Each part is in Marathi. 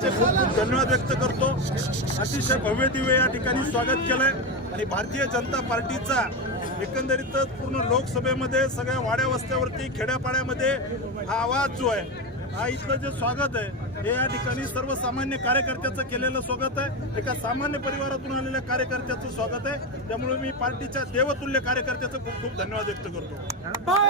खूप खूप धन्यवाद व्यक्त करतो अतिशय भव्य दिव्य या ठिकाणी स्वागत आहे आणि भारतीय जनता पार्टीचा एकंदरीतच पूर्ण लोकसभेमध्ये सगळ्या वाड्या वस्त्यावरती खेड्यापाड्यामध्ये हा आवाज जो आहे हा इथलं जे स्वागत आहे हे या ठिकाणी सर्वसामान्य कार्यकर्त्याचं केलेलं स्वागत आहे एका सामान्य परिवारातून आलेल्या कार्यकर्त्याचं स्वागत आहे त्यामुळे मी पार्टीच्या देवतुल्य कार्यकर्त्याचं खूप खूप धन्यवाद व्यक्त करतो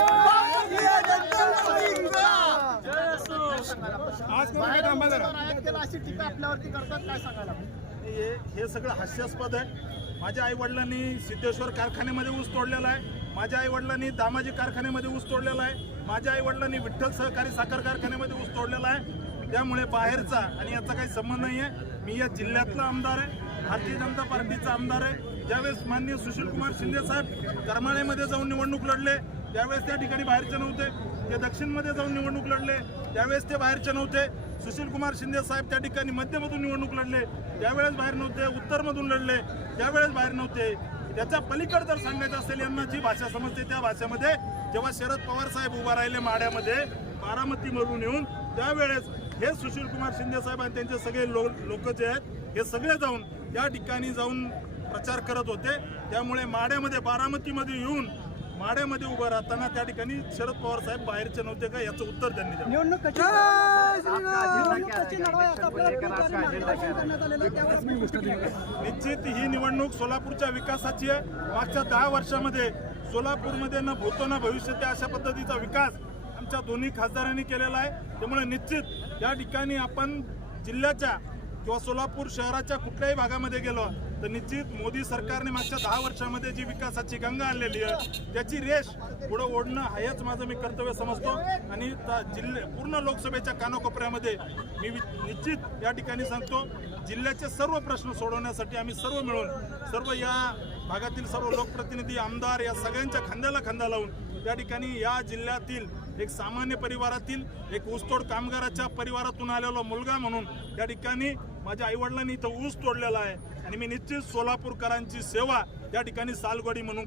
हे सगळं हास्यास्पद आहे माझ्या आईवडिलांनी सिद्धेश्वर कारखान्यामध्ये ऊस तोडलेला आहे माझ्या आईवडिलांनी दामाजी कारखान्यामध्ये ऊस तोडलेला आहे माझ्या आईवडिलांनी विठ्ठल सहकारी साखर कारखान्यामध्ये ऊस तोडलेला आहे त्यामुळे बाहेरचा आणि याचा काही संबंध नाही आहे मी या जिल्ह्यातला आमदार आहे भारतीय जनता पार्टीचा आमदार आहे ज्यावेळेस सुशील कुमार शिंदे साहेब करमाळेमध्ये जाऊन निवडणूक लढले त्यावेळेस त्या ठिकाणी बाहेरचे नव्हते ते दक्षिणमध्ये जाऊन निवडणूक लढले त्यावेळेस ते बाहेरचे नव्हते सुशीलकुमार शिंदे साहेब त्या ठिकाणी मध्यमधून निवडणूक लढले त्यावेळेस बाहेर नव्हते उत्तरमधून लढले त्यावेळेस बाहेर नव्हते त्याच्या पलीकडे जर सांगायचं असेल यांना जी भाषा समजते त्या भाषेमध्ये जेव्हा शरद पवार साहेब उभा राहिले माड्यामध्ये बारामतीमधून येऊन त्यावेळेस हे सुशीलकुमार शिंदे साहेब आणि त्यांचे सगळे लो लोक जे आहेत हे सगळे जाऊन त्या ठिकाणी जाऊन प्रचार करत होते त्यामुळे माड्यामध्ये बारामतीमध्ये येऊन माड्यामध्ये उभं राहताना त्या ठिकाणी शरद पवार साहेब बाहेरचे नव्हते का याचं उत्तर त्यांनी निवडणूक निश्चित ही निवडणूक सोलापूरच्या विकासाची आहे मागच्या दहा वर्षामध्ये सोलापूरमध्ये न भूतो ना भविष्य त्या अशा पद्धतीचा विकास आमच्या दोन्ही खासदारांनी केलेला आहे त्यामुळे निश्चित या ठिकाणी आपण जिल्ह्याच्या किंवा सोलापूर शहराच्या कुठल्याही भागामध्ये गेलो तर निश्चित मोदी सरकारने मागच्या दहा वर्षामध्ये जी विकासाची गंगा आणलेली आहे त्याची रेष पुढं ओढणं हाच माझं मी कर्तव्य समजतो आणि जिल्हे पूर्ण लोकसभेच्या कानाकोपऱ्यामध्ये मी निश्चित या ठिकाणी सांगतो जिल्ह्याचे सर्व प्रश्न सोडवण्यासाठी आम्ही सर्व मिळून सर्व या भागातील सर्व लोकप्रतिनिधी आमदार या सगळ्यांच्या खांद्याला खांदा लावून त्या ठिकाणी या जिल्ह्यातील एक सामान्य परिवारातील एक ऊसतोड कामगाराच्या परिवारातून आलेला मुलगा म्हणून त्या ठिकाणी माझ्या आईवडिलांनी इथं ऊस तोडलेला आहे आणि मी निश्चित सोलापूरकरांची सेवा या ठिकाणी सालगोडी म्हणून